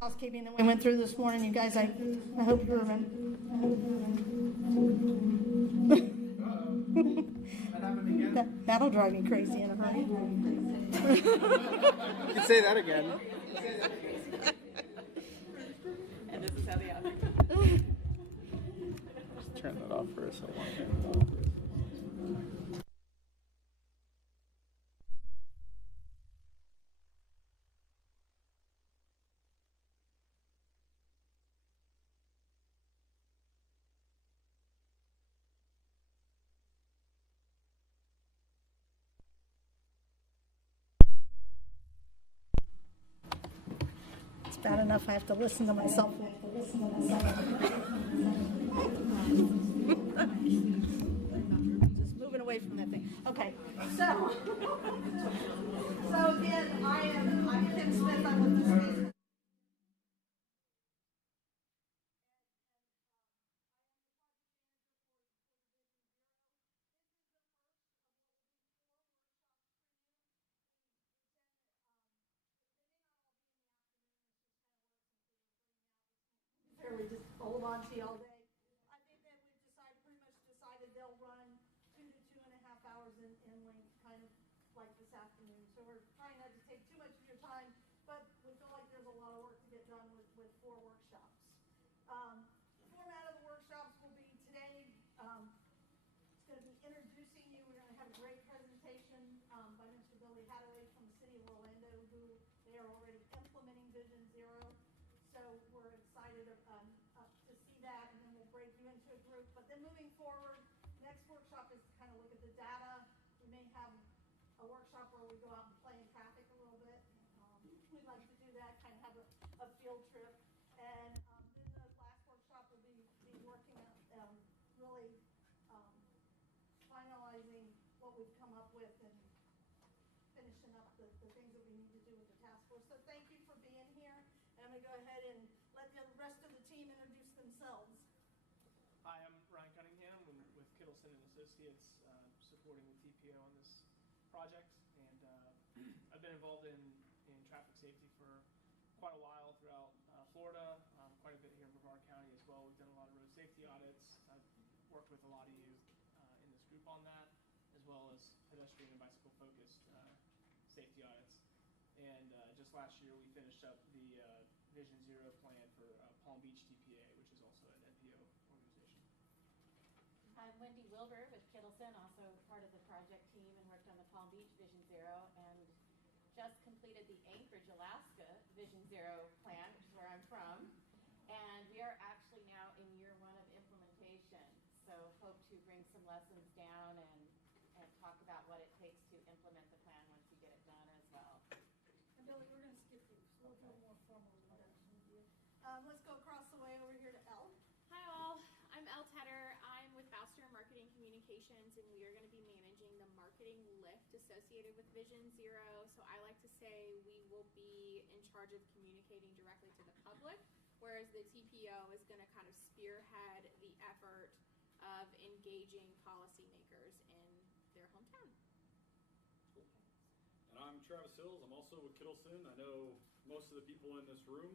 housekeeping that we went through this morning. You guys, I hope you're that'll drive me crazy in a hurry. You can say that again. And this is how the outfit. Just turn that off for a second. It's bad enough I have to listen to myself. Just moving away from that thing. Okay, so again, I'm Kim Smith. I'm with the Space. We just hold on to you all day. I think that we've pretty much decided they'll run 2 to 2.5 hours in length, kind of like this afternoon. So we're trying not to take too much of your time, but we feel like there's a lot of work to get done with 4 workshops. The format of the workshops will be today. It's going to be introducing you. We're going to have a great presentation by Mr. Billy Hathaway from the City of Orlando, who they are already implementing Vision Zero. So we're excited to see that, and then we'll break you into a group. But then moving forward, next workshop is to kind of look at the data. We may have a workshop where we go out and play in traffic a little bit. We'd like to do that, kind of have a field trip. And then the last workshop will be working on really finalizing what we've come up with and finishing up the things that we need to do with the task force. So thank you for being here. And I'm going to go ahead and let the rest of the team introduce themselves. Hi, I'm Ryan Cunningham with Kittleson and Associates, supporting the TPO on this project. And I've been involved in traffic safety for quite a while throughout Florida, quite a bit here in Brevard County as well. We've done a lot of road safety audits. I've worked with a lot of you in this group on that, as well as pedestrian and bicycle focused safety audits. And just last year we finished up the Vision Zero plan for Palm Beach TPA, which is also an NPO organization. I'm Wendy Wilbur with Kittleson, also part of the project team, and worked on the Palm Beach Vision Zero, and just completed the Anchorage, Alaska Vision Zero plan, which is where I'm from. And we are actually now in year 1 of implementation. So hope to bring some lessons down and talk about what it takes to implement the plan once we get it done as well. And Billy, we're going to skip you. So we'll do a more formal introduction with you. Let's go across the way over here to Elle. Hi all, I'm Elle Tedder. I'm with Bouster Marketing Communications, and we are going to be managing the marketing lift associated with Vision Zero. So I like to say we will be in charge of communicating directly to the public, whereas the TPO is going to kind of spearhead the effort of engaging policymakers in their hometown. Cool. And I'm Travis Hills. I'm also with Kittleson. I know most of the people in this room.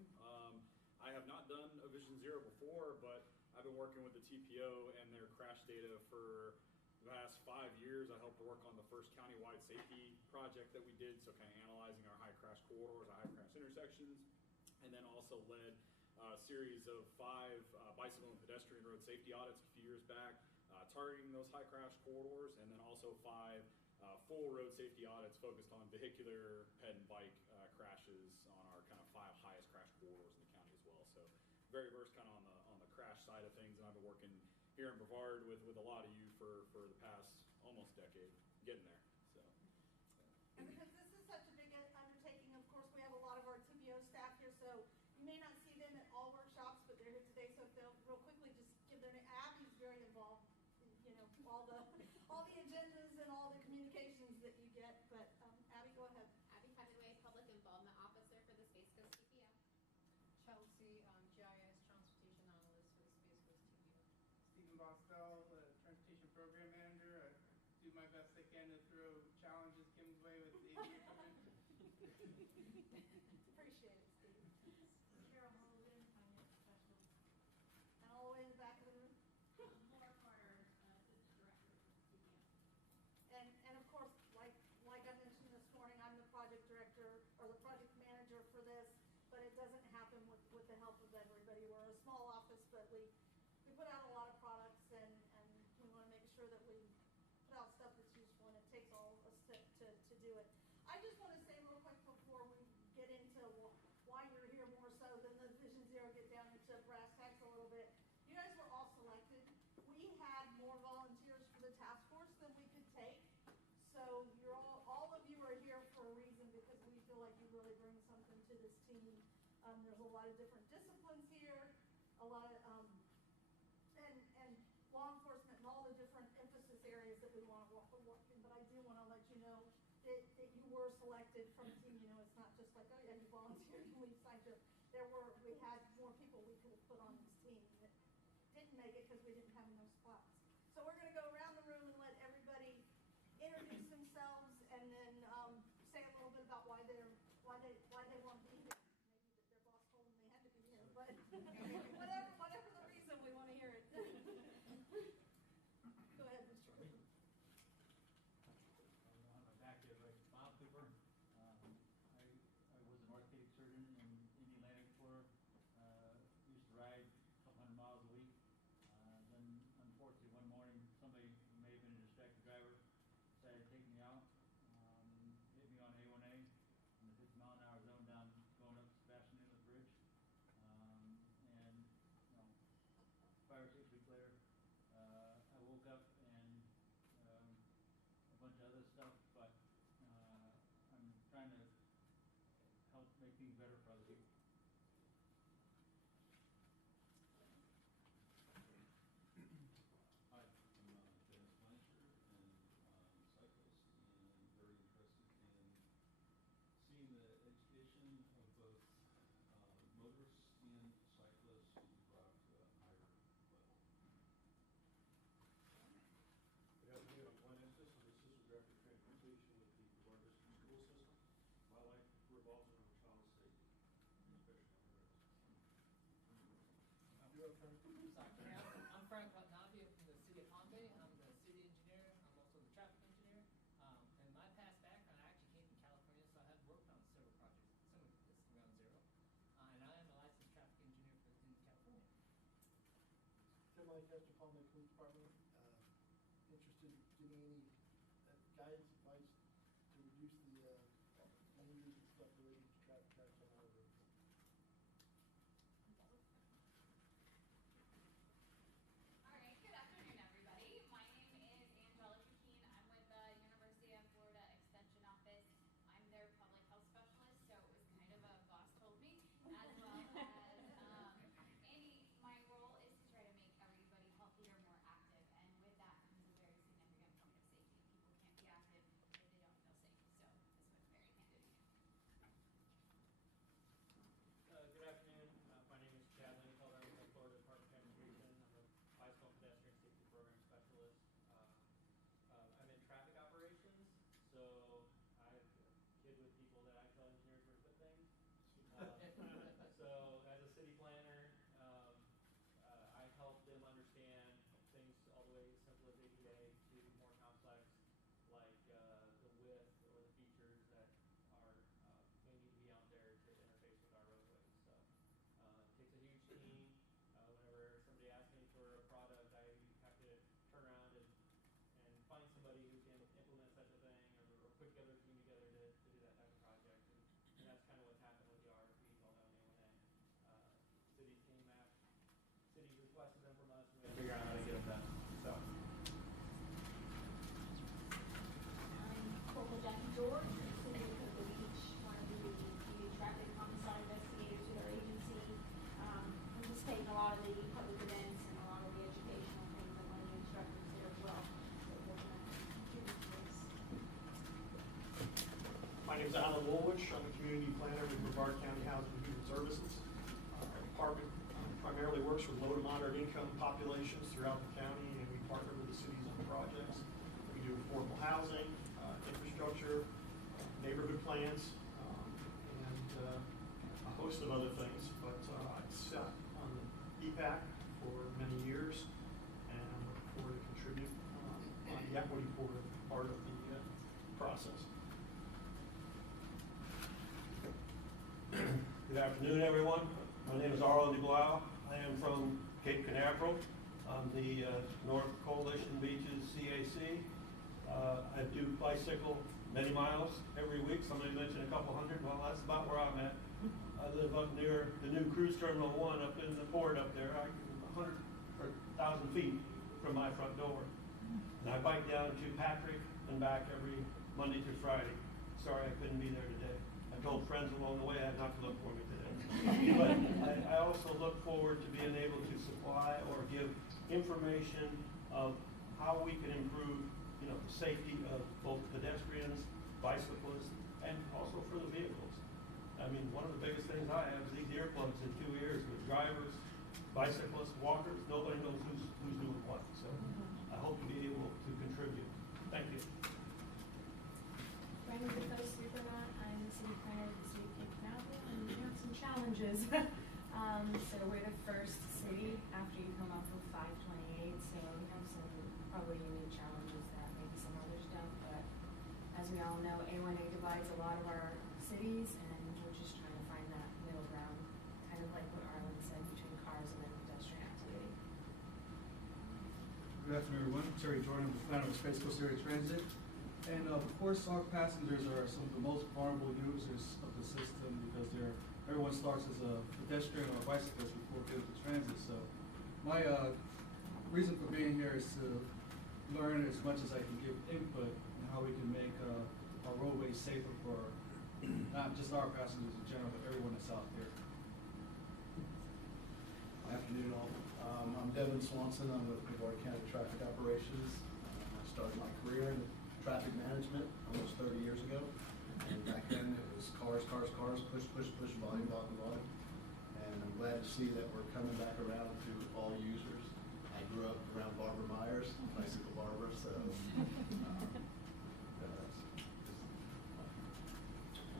I have not done a Vision Zero before, but I've been working with the TPO and their crash data for the past 5 years. I helped work on the first countywide safety project that we did, so kind of analyzing our high crash corridors, our high crash intersections, and then also led a series of 5 bicycle and pedestrian road safety audits a few years back, targeting those high crash corridors, and then also 5 full road safety audits focused on vehicular, ped and bike crashes on our kind of 5 highest crash corridors in the county as well. So very versed kind of on the crash side of things, and I've been working here in Brevard with a lot of you for the past almost decade, getting there. So. And because this is such a big undertaking, of course, we have a lot of our TPO staff here, so you may not see them at all workshops, but they're here today. So if they'll real quickly just give their name. Abby's very involved, all the agendas and all the communications that you get. But Abby, go ahead. Abby Heatherway, Public Involvement Officer for the Space Coast TPO. Chelsea, GIS Transportation Analyst for the Space Coast TPO. Stephen Bostel, Transportation Program Manager. I do my best I can to throw challenges Kim's way with the AV equipment. Appreciate it, Steve. really bring something to this team. There's a lot of different disciplines here, a lot of, and law enforcement and all the different emphasis areas that we want to work in. But I do want to let you know that you were selected from a team. You know, it's not just like, oh yeah, you volunteered and we signed up. We had more people we could have put on this team that didn't make it because we didn't have enough spots. So we're going to go around the room and let everybody introduce themselves and then say a little bit about why they want to be here. Maybe that their boss told them they had to be here, but whatever the reason, we want to hear it. Go ahead, Mr. Cooper. On my back there, like Bob Cooper. I was an orthopedic surgeon in Indian Atlantic Florida. Used to ride a couple hundred miles a week. Then, unfortunately, one morning, somebody who may have been a distracted driver decided to take me out. Hit me on A1A in the 50-mile-an-hour zone down going up Sebastian Inlet Bridge. And 5 or 6 weeks later, I woke up and a bunch of other stuff, but I'm trying to help make things better for other people. Hi, I'm Dennis Blanchard, and cyclist, and very interested in seeing the education of both motorists and cyclists be brought to a higher level. Good afternoon, I'm Glenn Estes, I'm Assistant Director of Transportation with the Brevard District School System. My life revolves around child safety, especially on the roads. I'm Frank Latnavia from the city of Palm Bay. I'm the city engineer. I'm also the traffic engineer. In my past background, I actually came from California, so I have worked on several projects similar to this, Ground Zero. And I am a licensed traffic engineer in California. Tim Lancaster, Palm Bay Police Department. Interested in giving any guidance, advice to reduce the dangers and stuff related to traffic crashes on our roads. All right, good afternoon, everybody. My name is Angelica Keene. I'm with the University of Florida Extension Office. I'm their public health specialist, so it was kind of a boss told me, as well as Andy. My role is to try to make everybody healthier, more active, and with that comes a very significant point of safety. People can't be active if they don't feel safe, so this went very hand in hand. Good afternoon. My name is Chad Lincoln. I'm with the Florida Department of Transportation. I'm a bicycle and pedestrian safety program specialist. I'm in traffic operations, so I kid with people that I tell engineers where to put things. So as a city planner, I help them understand things all the way simple as ADA to more complex, like the width or the features that are may need to be out there to interface with our roadways. So it takes a huge team. Whenever somebody asks me for a product, I have to turn around and find somebody who can implement such a thing or put together a team together to do that type of project. And that's kind of what's happened with the RFPs all down A1A. Cities came out, cities requested them from us, and we had to figure out how to get them done. So. I'm Corporal Jackie George, City of Cocoa Beach, one of the traffic homicide investigators with our agency. Participate in a lot of the public events and a lot of the educational things. I'm one of the instructors there as well. So we're going to contribute to this. My name is Alan Woolwich. I'm a community planner with Brevard County Housing and Human Services. Our department primarily works with low to moderate income populations throughout the county, and we partner with the cities on projects. We do affordable housing, infrastructure, neighborhood plans, and a host of other things. But I sat on the EPAC for many years, and I'm looking forward to contribute on the equity part of the process. Good afternoon, everyone. My name is Arlen DeBlau. I am from Cape Canaveral. I'm the North Coalition Beaches CAC. I do bicycle many miles every week. Somebody mentioned a couple hundred. Well, that's about where I'm at. I live up near the new Cruise Terminal 1 up in the port up there. I'm 1,000 feet from my front door. And I bike down to Patrick and back every Monday through Friday. Sorry I couldn't be there today. I I told friends along the way not to look for me today. But I also look forward to being able to supply or give information of how we can improve, you know, the safety of both pedestrians, bicyclists, and also for the vehicles. I mean, one of the biggest things I have is these earplugs in 2 ears with drivers, bicyclists, walkers. Nobody knows who's doing what. So I hope to be able to contribute. Thank you. Randy Bethos, Supernaut. I'm the city planner of the city of Cape Canaveral, and we have some challenges. So we're the first city after you come off of 528, so we have some probably unique challenges that maybe some others don't, but as we all know, A1A divides a lot of our cities, and we're just trying to find that middle ground, kind of like what Arlen said, between cars and then pedestrian activity. Good afternoon, everyone. Terry Jordan, the planner of Space Coast Area Transit. And of course, our passengers are some of the most vulnerable users of the system because everyone starts as a pedestrian or a bicyclist before getting to transit. So my reason for being here is to learn as much as I can give input on how we can make our roadways safer for not just our passengers in general, but everyone that's out there. Afternoon all. I'm Devin Swanson. I'm with Brevard County Traffic Operations. I started my career in traffic management almost 30 years ago. And back then it was cars, push, volume. And I'm glad to see that we're coming back around to all users. I grew up around Barbara Myers, bicycle Barbara, so.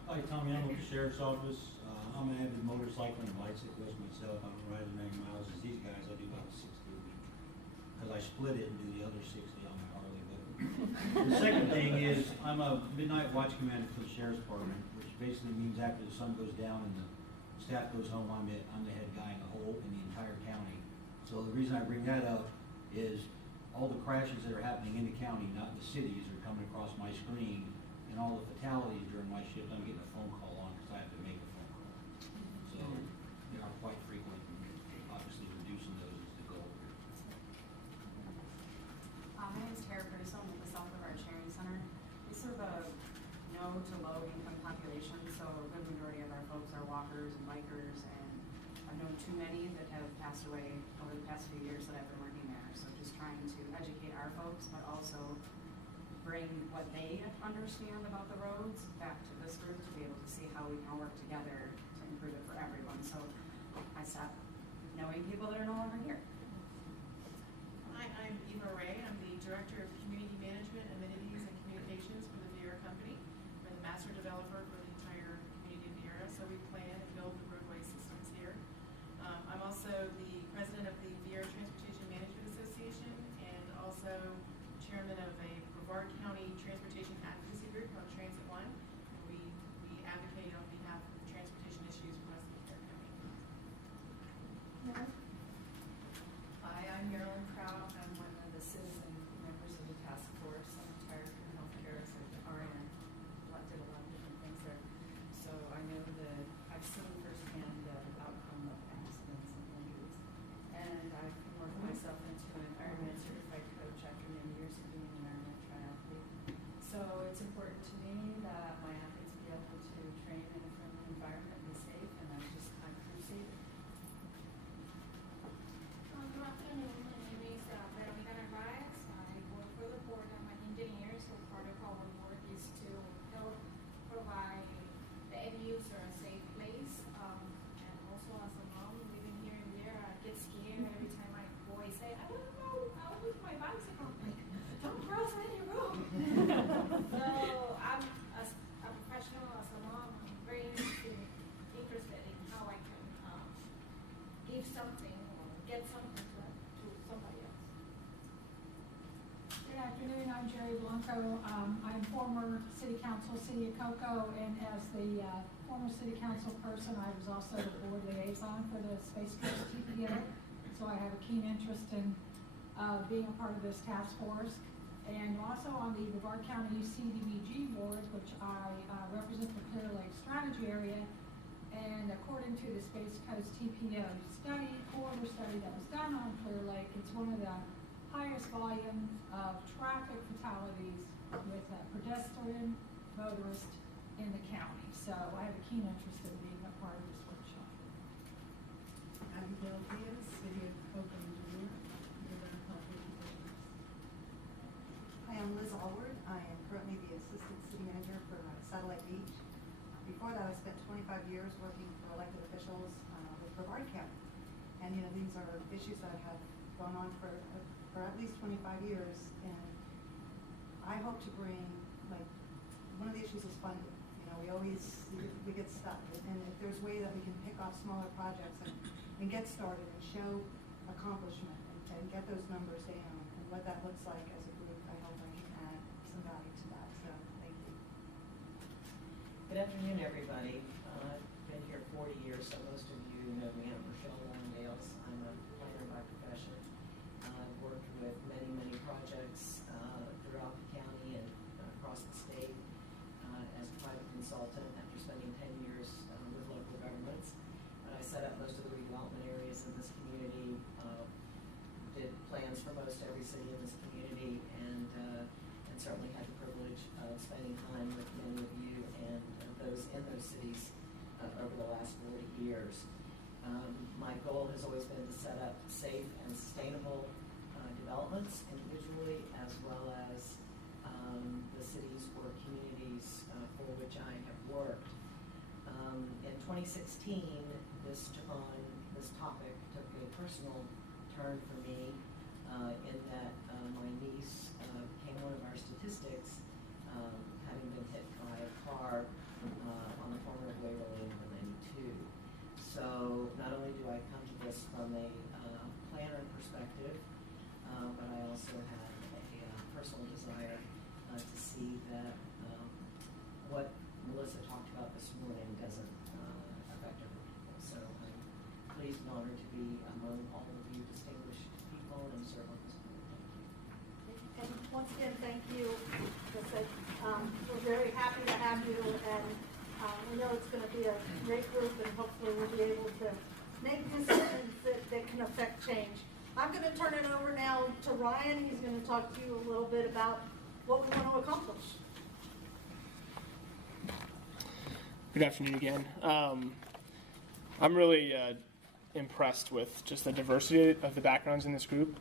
Hi, Tommy, I'm with the Sheriff's Office. I'm an avid motorcycling and bicyclist myself. I don't ride as many miles as these guys. I do about 60 a week. Because I split it and do the other 60 on my Harley. But the second thing is, I'm a midnight watch commander for the Sheriff's Department, which basically means after the sun goes down and the staff goes home, I'm the head guy in the whole, in the entire county. So the reason I bring that up is all the crashes that are happening in the county, not in the cities, are coming across my screen, and all the fatalities during my shift, I'm getting a phone call on because I have to make a phone call. So they are quite frequent. Obviously, reducing those is the goal here. My name is Tara Purcell. I'm with the South Brevard Sharing Center. We serve a no to low income population, so a good majority of our folks are walkers and bikers, and I've known too many that have passed away over the past few years that I've been working there. So just trying to educate our folks, but also bring what they understand about the roads back to this group to be able to see how we can all work together to improve it for everyone. So I stopped knowing people that are no longer here. Hi, I'm Eva Ray. I'm the Director of Community Management, Amenities, and Communications for the Viera Company. We're the master developer for the entire community of Viera, so we plan and build the roadway systems here. I'm also the president of the Viera Transportation Management Association and also chairman of a Brevard County Transportation Advocacy Group called Transit One. And we advocate on behalf of transportation issues for us in Brevard County. Hi, I'm Marilyn Kraut. I'm one of the citizen members of the task force. I'm retired from healthcare as an RN. Did a lot of different things there. So I know that I've seen firsthand the outcome of accidents and injuries. And I've worked myself into an Ironman certified coach after many years of being an Ironman triathlete. So it's important to me that my athletes be able to train in a friendly environment and be safe, and I appreciate it. Good afternoon. My name is Veronica Narvaez. I work for the board. I'm an engineer, so part of our work is to help provide the end user a safe place. And also as a mom living here and there, I get scared every time my boys say, I don't know how to use my bicycle. I'm like, don't cross any road. So I'm, as a professional, as a mom, I'm very interested in how I can give something or get something to somebody else. Good afternoon, I'm Jerry Blanco. I'm former city council, City of Cocoa, and as the former city council person, I was also the board liaison for the Space Coast TPO. So I have a keen interest in being a part of this task force. And also on the Brevard County CDBG board, which I represent the Clear Lake Strategy Area. And according to the Space Coast TPO study, corridor study that was done on Clear Lake, it's one of the highest volumes of traffic fatalities with pedestrian, motorist, in the county. So I have a keen interest in being a part of this workshop. Abigail Diaz, City of Cocoa Engineer, River Public Relations. Hi, I'm Liz Allward. I am currently the Assistant City Manager for Satellite Beach. Before that, I spent 25 years working for elected officials with Brevard County. And, these are issues that have gone on for at least 25 years. And I hope to bring, one of the issues is funding. We get stuck. And if there's a way that we can pick off smaller projects and get started and show accomplishment and get those numbers down and what that looks like as a group, I hope I can add some value to that. So, thank you. Good afternoon, everybody. I've been here 40 years, so most of you know me. I'm Rochelle Longdales. I'm a planner by profession. I've worked with many, many projects throughout the county and across the state as a private consultant after spending 10 years with local governments. I set up most of the redevelopment areas in this community, did plans for most every city in this community, and certainly had the privilege of spending time with many of you and those in those cities over the last 40 years. My goal has always been to set up safe and sustainable developments individually, as well as the cities or communities for which I have worked. In 2016, this topic took a personal turn for me in that my niece became one of our statistics, having been hit by a car on the corner of Waverly and 192. So not only do I come to this from a planner perspective, but I also have a personal desire to see that what Melissa talked about this morning doesn't affect other people. So I'm pleased and honored to be among all of you distinguished people and serve on this board. Thank you. And once again, thank you. We're very happy to have you, and we know it's going to be a great group, and hopefully we'll be able to make decisions that can affect change. I'm going to turn it over now to Ryan. He's going to talk to you a little bit about what we want to accomplish. Good afternoon again. I'm really impressed with just the diversity of the backgrounds in this group.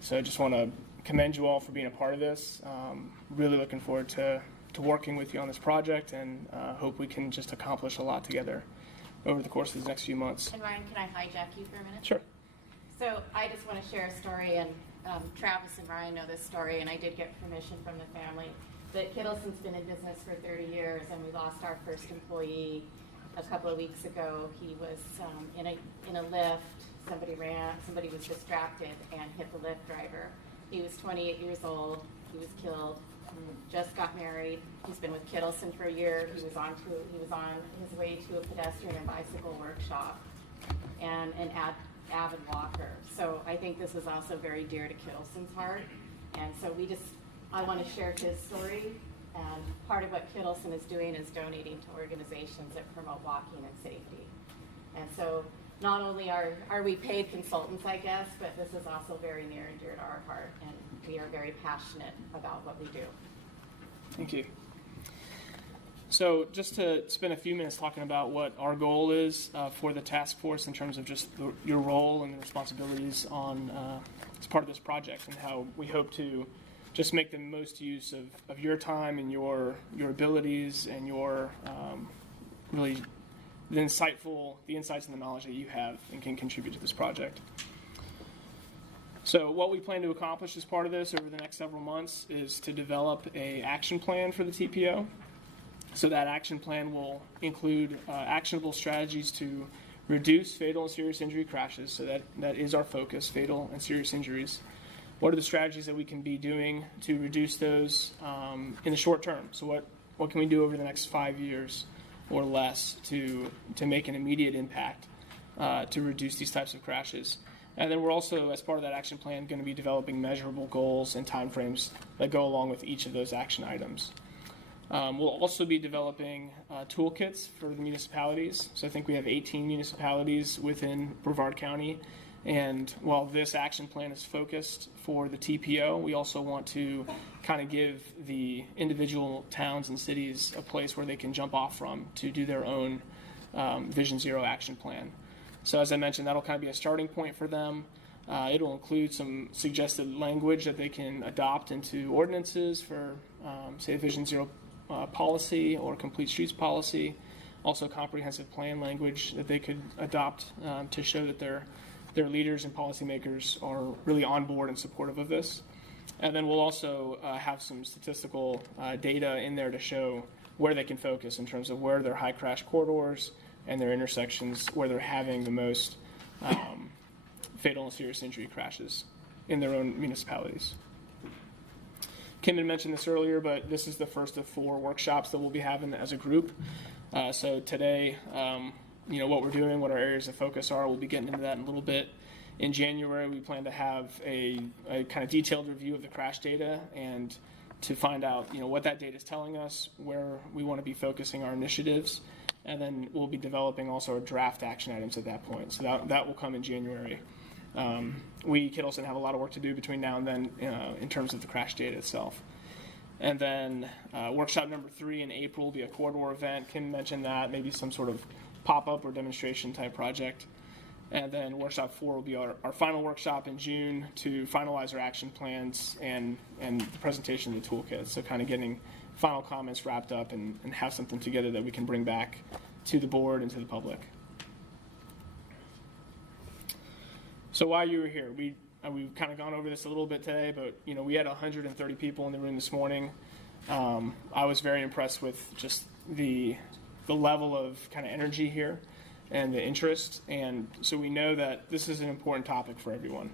So I just want to commend you all for being a part of this. Really looking forward to working with you on this project, and hope we can just accomplish a lot together over the course of the next few months. And Ryan, can I hijack you for a minute? Sure. So I just want to share a story, and Travis and Ryan know this story, and I did get permission from the family. But Kittleson's been in business for 30 years, and we lost our first employee a couple of weeks ago. He was in a lift. Somebody was distracted and hit the lift driver. He was 28 years old. He was killed. Just got married. He's been with Kittleson for a year. He was on his way to a pedestrian and bicycle workshop, and an avid walker. So I think this is also very dear to Kittleson's heart. And so I want to share his story. And part of what Kittleson is doing is donating to organizations that promote walking and safety. And so not only are we paid consultants, I guess, but this is also very near and dear to our heart, and we are very passionate about what we do. Thank you. So just to spend a few minutes talking about what our goal is for the task force in terms of just your role and the responsibilities on as part of this project, and how we hope to just make the most use of your time and your abilities and your really the insights and the knowledge that you have and can contribute to this project. So what we plan to accomplish as part of this over the next several months is to develop an action plan for the TPO. So that action plan will include actionable strategies to reduce fatal and serious injury crashes. So that is our focus, fatal and serious injuries. What are the strategies that we can be doing to reduce those in the short term? So what can we do over the next 5 years or less to make an immediate impact to reduce these types of crashes? And then we're also, as part of that action plan, going to be developing measurable goals and timeframes that go along with each of those action items. We'll also be developing toolkits for the municipalities. So I think we have 18 municipalities within Brevard County, And while this action plan is focused for the TPO, we also want to kind of give the individual towns and cities a place where they can jump off from to do their own Vision Zero action plan. So as I mentioned, that'll kind of be a starting point for them. It'll include some suggested language that they can adopt into ordinances for, say, Vision Zero policy or Complete Streets policy. Also comprehensive plan language that they could adopt to show that their leaders and policymakers are really on board and supportive of this. And then we'll also have some statistical data in there to show where they can focus in terms of where their high crash corridors and their intersections, where they're having the most fatal and serious injury crashes in their own municipalities. Kim had mentioned this earlier, but this is the first of 4 workshops that we'll be having as a group. So today, what we're doing, what our areas of focus are, we'll be getting into that in a little bit. In January, we plan to have a kind of detailed review of the crash data and to find out, what that data is telling us, where we want to be focusing our initiatives, and then we'll be developing also our draft action items at that point. So that will come in January. We, Kittleson, have a lot of work to do between now and then in terms of the crash data itself. And then workshop number 3 in April will be a corridor event. Kim mentioned that, maybe some sort of pop-up or demonstration type project. And then workshop 4 will be our final workshop in June to finalize our action plans and the presentation of the toolkit. So kind of getting final comments wrapped up and have something together that we can bring back to the board and to the public. So while you were here, we've kind of gone over this a little bit today, but we had 130 people in the room this morning. I was very impressed with just the level of kind of energy here and the interest, and so we know that this is an important topic for everyone.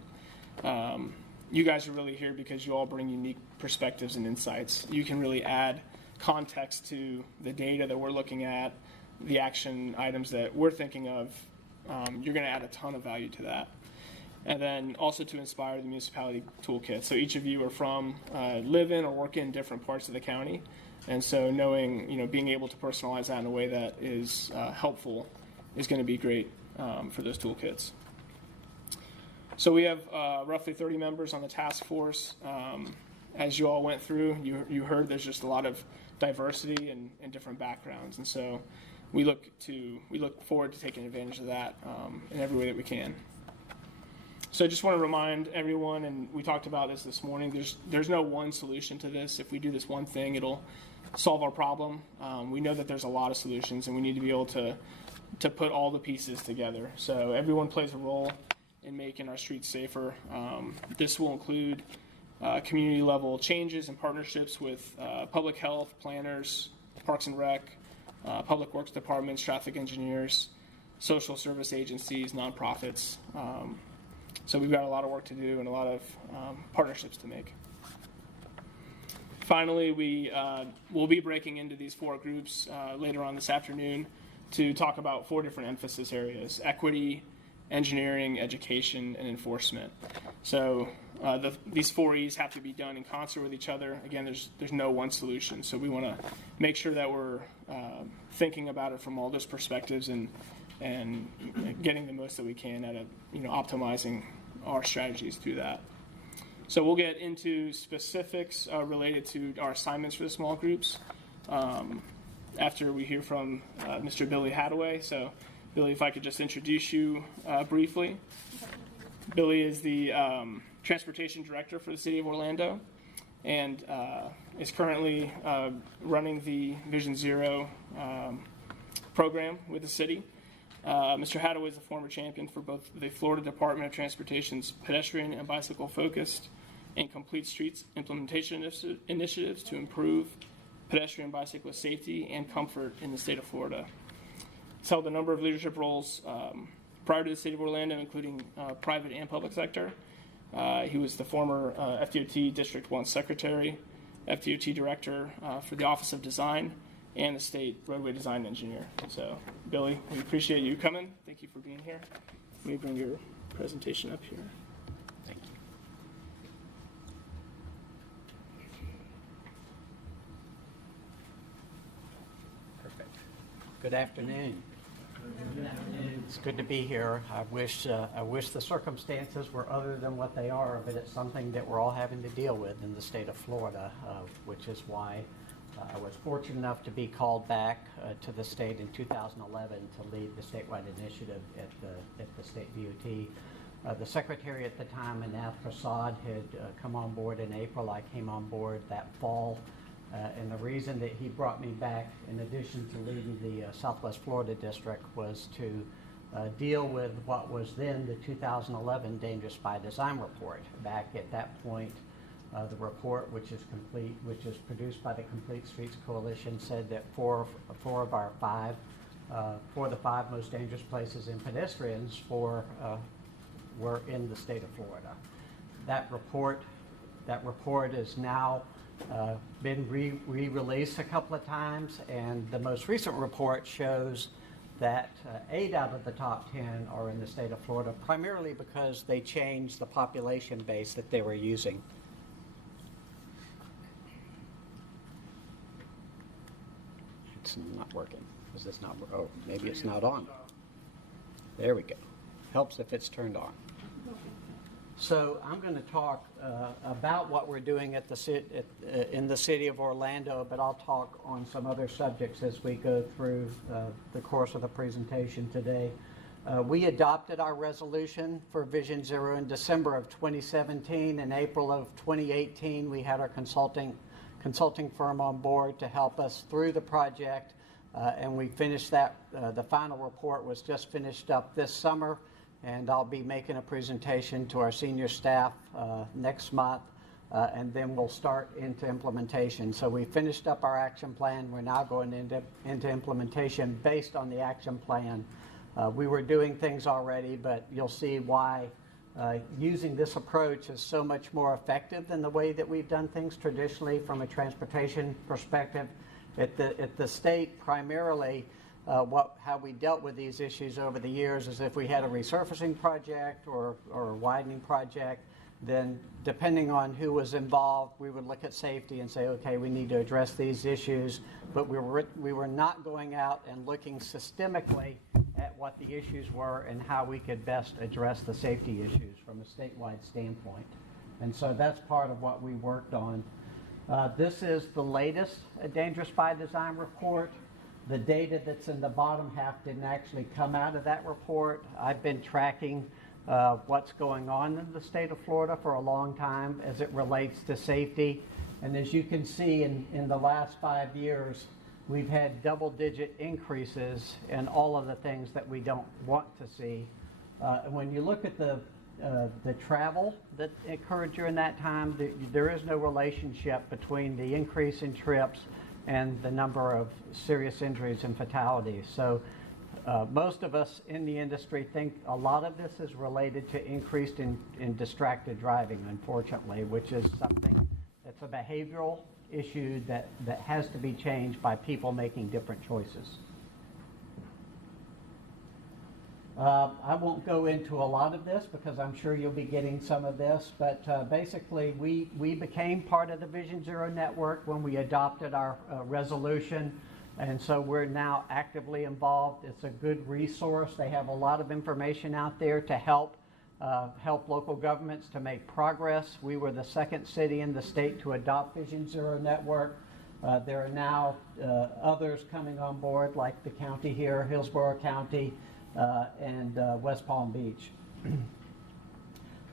You guys are really here because you all bring unique perspectives and insights. You can really add context to the data that we're looking at, the action items that we're thinking of. You're going to add a ton of value to that. And then also to inspire the municipality toolkit. So each of you are from, live in or work in different parts of the county. And so knowing, being able to personalize that in a way that is helpful is going to be great for those toolkits. So we have roughly 30 members on the task force. As you all went through, you heard there's just a lot of diversity and different backgrounds. And so we look forward to taking advantage of that in every way that we can. So I just want to remind everyone, and we talked about this morning, there's no one solution to this. If we do this one thing, it'll solve our problem. We know that there's a lot of solutions, and we need to be able to put all the pieces together. So everyone plays a role in making our streets safer. This will include community level changes and partnerships with public health, planners, Parks and Rec, public works departments, traffic engineers, social service agencies, nonprofits. So we've got a lot of work to do and a lot of partnerships to make. Finally, we'll be breaking into these 4 groups later on this afternoon to talk about 4 different emphasis areas: equity, engineering, education, and enforcement. So these 4 E's have to be done in concert with each other. Again, there's no one solution, so we want to make sure that we're thinking about it from all those perspectives and getting the most that we can out of optimizing our strategies through that. So we'll get into specifics related to our assignments for the small groups after we hear from Mr. Billy Hadaway. So Billy, if I could just introduce you briefly. Billy is the Transportation Director for the City of Orlando and is currently running the Vision Zero program with the city. Mr. Hadaway is a former champion for both the Florida Department of Transportation's pedestrian and bicycle-focused and complete streets implementation initiatives to improve pedestrian and bicyclist safety and comfort in the state of Florida. He's held a number of leadership roles prior to the City of Orlando, including private and public sector. He was the former FDOT District 1 Secretary, FDOT Director for the Office of Design, and the State Roadway Design Engineer. So, Billy, we appreciate you coming. Thank you for being here. Let me bring your presentation up here. Thank you. Perfect. Good afternoon. It's good to be here. I wish the circumstances were other than what they are, but it's something that we're all having to deal with in the state of Florida, which is why I was fortunate enough to be called back to the state in 2011 to lead the statewide initiative at the state DOT. The secretary at the time, Anath Prasad, had come on board in April. I came on board that fall. And the reason that he brought me back, in addition to leading the Southwest Florida District, was to deal with what was then the 2011 Dangerous by Design report. Back at that point, the report, which is produced by the Complete Streets Coalition, said that four of our the five most dangerous places in pedestrians were in the state of Florida. That report is now been re-released a couple of times, and the most recent report shows that 8 out of the top 10 are in the state of Florida, primarily because they changed the population base that they were using. It's not working. Is this not? Oh, maybe it's not on. There we go. Helps if it's turned on. So I'm going to talk about what we're doing in the city of Orlando, but I'll talk on some other subjects as we go through the course of the presentation today. We adopted our resolution for Vision Zero in December of 2017. In April of 2018, we had our consulting firm on board to help us through the project, and we finished that. The final report was just finished up this summer, and I'll be making a presentation to our senior staff next month, and then we'll start into implementation. So we finished up our action plan. We're now going into implementation based on the action plan. We were doing things already, but you'll see why using this approach is so much more effective than the way that we've done things traditionally from a transportation perspective. At the state, primarily, how we dealt with these issues over the years is if we had a resurfacing project or a widening project, then depending on who was involved, we would look at safety and say, okay, we need to address these issues, but we were not going out and looking systemically at what the issues were and how we could best address the safety issues from a statewide standpoint. And so that's part of what we worked on. This is the latest Dangerous by Design report. The data that's in the bottom half didn't actually come out of that report. I've been tracking what's going on in the state of Florida for a long time as it relates to safety. And as you can see, in the last 5 years, we've had double-digit increases in all of the things that we don't want to see. And when you look at the travel that occurred during that time, there is no relationship between the increase in trips and the number of serious injuries and fatalities. So most of us in the industry think a lot of this is related to increased in distracted driving, unfortunately, which is something that's a behavioral issue that has to be changed by people making different choices. I won't go into a lot of this because I'm sure you'll be getting some of this, but basically we became part of the Vision Zero network when we adopted our resolution, and so we're now actively involved. It's a good resource. They have a lot of information out there to help local governments to make progress. We were the second city in the state to adopt Vision Zero network. There are now others coming on board, like the county here, Hillsborough County, and West Palm Beach.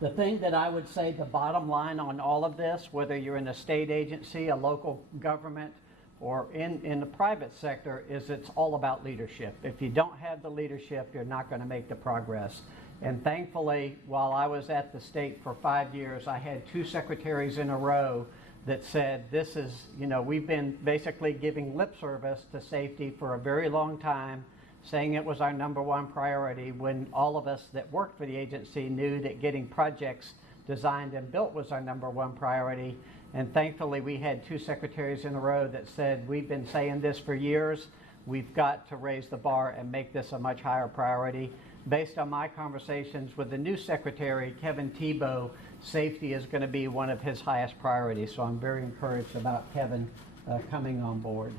The thing that I would say the bottom line on all of this, whether you're in a state agency, a local government, or in the private sector, is it's all about leadership. If you don't have the leadership, you're not going to make the progress. And thankfully, while I was at the state for 5 years, I had 2 secretaries in a row that said, this is, we've been basically giving lip service to safety for a very long time, saying it was our #1 priority, when all of us that worked for the agency knew that getting projects designed and built was our #1 priority. And thankfully, we had 2 secretaries in a row that said, we've been saying this for years, we've got to raise the bar and make this a much higher priority. Based on my conversations with the new secretary, Kevin Tebow, safety is going to be one of his highest priorities. So I'm very encouraged about Kevin coming on board.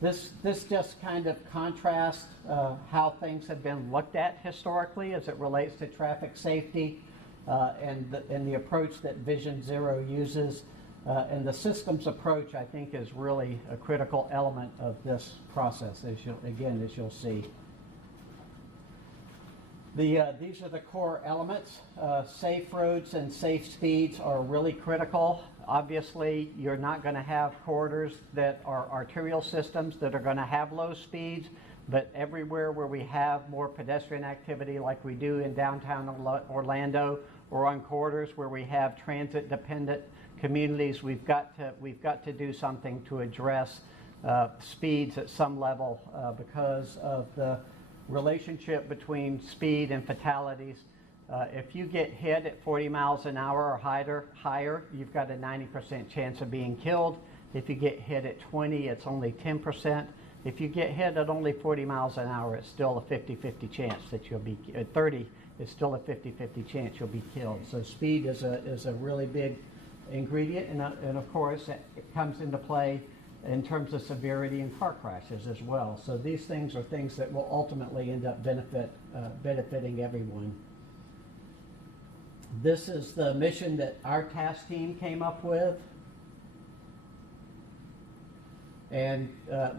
This just kind of contrasts how things have been looked at historically as it relates to traffic safety and the approach that Vision Zero uses. And the systems approach, I think, is really a critical element of this process, as you'll see. These are the core elements. Safe roads and safe speeds are really critical. Obviously, you're not going to have corridors that are arterial systems that are going to have low speeds, but everywhere where we have more pedestrian activity like we do in downtown Orlando, or on corridors where we have transit-dependent communities, we've got to do something to address speeds at some level because of the relationship between speed and fatalities. If you get hit at 40 miles an hour or higher, you've got a 90% chance of being killed. If you get hit at 20, it's only 10%. If you get hit at only 40 miles an hour, it's still a 50-50 chance that you'll be, at 30, it's still a 50-50 chance you'll be killed. So speed is a really big ingredient, and of course, it comes into play in terms of severity in car crashes as well. So these things are things that will ultimately end up benefiting everyone. This is the mission that our task team came up with. And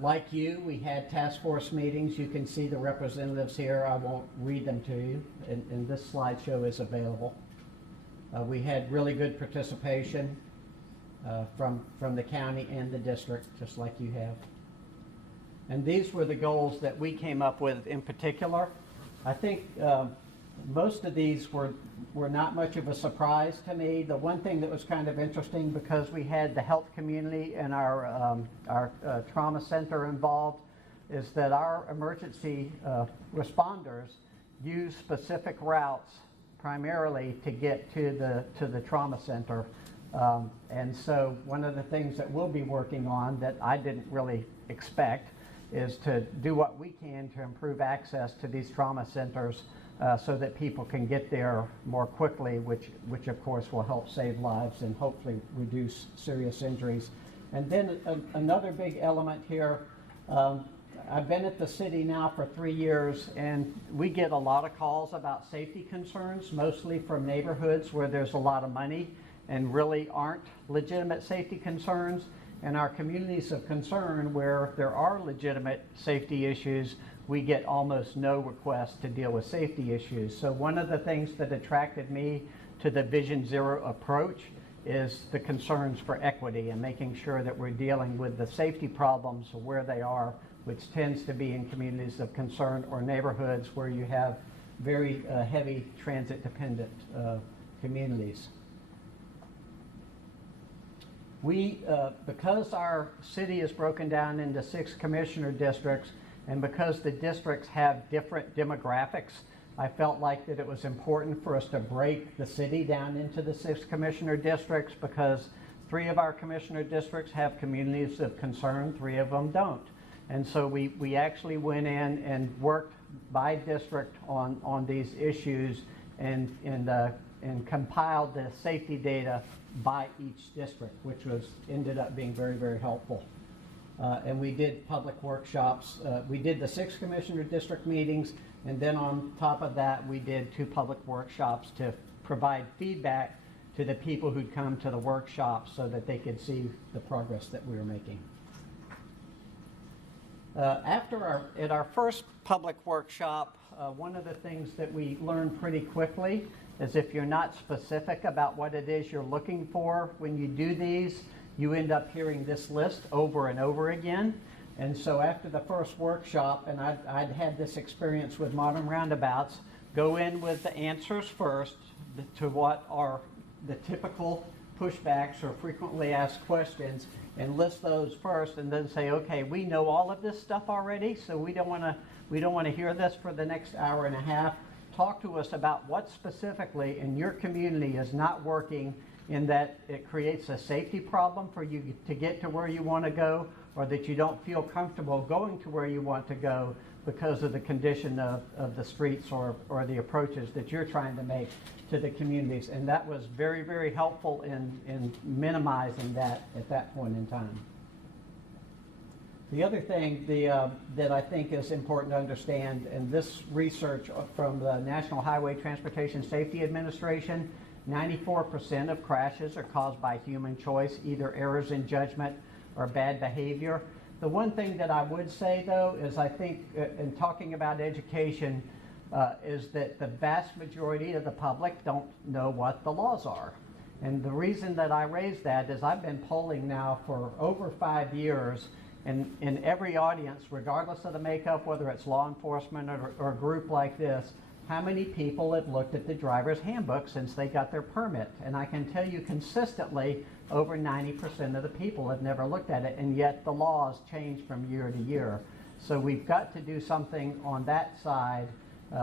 like you, we had task force meetings. You can see the representatives here. I won't read them to you, and this slideshow is available. We had really good participation from the county and the district, just like you have. And these were the goals that we came up with in particular. I think most of these were not much of a surprise to me. The one thing that was kind of interesting, because we had the health community and our trauma center involved, is that our emergency responders use specific routes primarily to get to the trauma center. And so one of the things that we'll be working on that I didn't really expect is to do what we can to improve access to these trauma centers so that people can get there more quickly, which of course will help save lives and hopefully reduce serious injuries. And then another big element here, I've been at the city now for 3 years, and we get a lot of calls about safety concerns, mostly from neighborhoods where there's a lot of money and really aren't legitimate safety concerns. And our communities of concern where there are legitimate safety issues, we get almost no requests to deal with safety issues. So one of the things that attracted me to the Vision Zero approach is the concerns for equity and making sure that we're dealing with the safety problems where they are, which tends to be in communities of concern or neighborhoods where you have very heavy transit-dependent communities. We, because our city is broken down into 6 commissioner districts, and because the districts have different demographics, I felt like that it was important for us to break the city down into the 6 commissioner districts, because 3 of our commissioner districts have communities of concern, 3 of them don't. And so we actually went in and worked by district on these issues and compiled the safety data by each district, which ended up being very, very helpful. And we did public workshops. We did the 6 commissioner district meetings, and then on top of that, we did 2 public workshops to provide feedback to the people who'd come to the workshops so that they could see the progress that we were making. At our first public workshop, one of the things that we learned pretty quickly is if you're not specific about what it is you're looking for when you do these, you end up hearing this list over and over again. And so after the first workshop, and I'd had this experience with modern roundabouts, go in with the answers first to what are the typical pushbacks or frequently asked questions, and list those first, and then say, okay, we know all of this stuff already, so we don't want to hear this for the next hour and a half. Talk to us about what specifically in your community is not working, in that it creates a safety problem for you to get to where you want to go, or that you don't feel comfortable going to where you want to go because of the condition of the streets or the approaches that you're trying to make to the communities. And that was very, very helpful in minimizing that at that point in time. The other thing that I think is important to understand, and this research from the National Highway Transportation Safety Administration, 94% of crashes are caused by human choice, either errors in judgment or bad behavior. The one thing that I would say, though, is I think in talking about education, is that the vast majority of the public don't know what the laws are. And the reason that I raise that is I've been polling now for over 5 years, and in every audience, regardless of the makeup, whether it's law enforcement or a group like this, how many people have looked at the driver's handbook since they got their permit? And I can tell you consistently, over 90% of the people have never looked at it, and yet the laws change from year to year. So we've got to do something on that side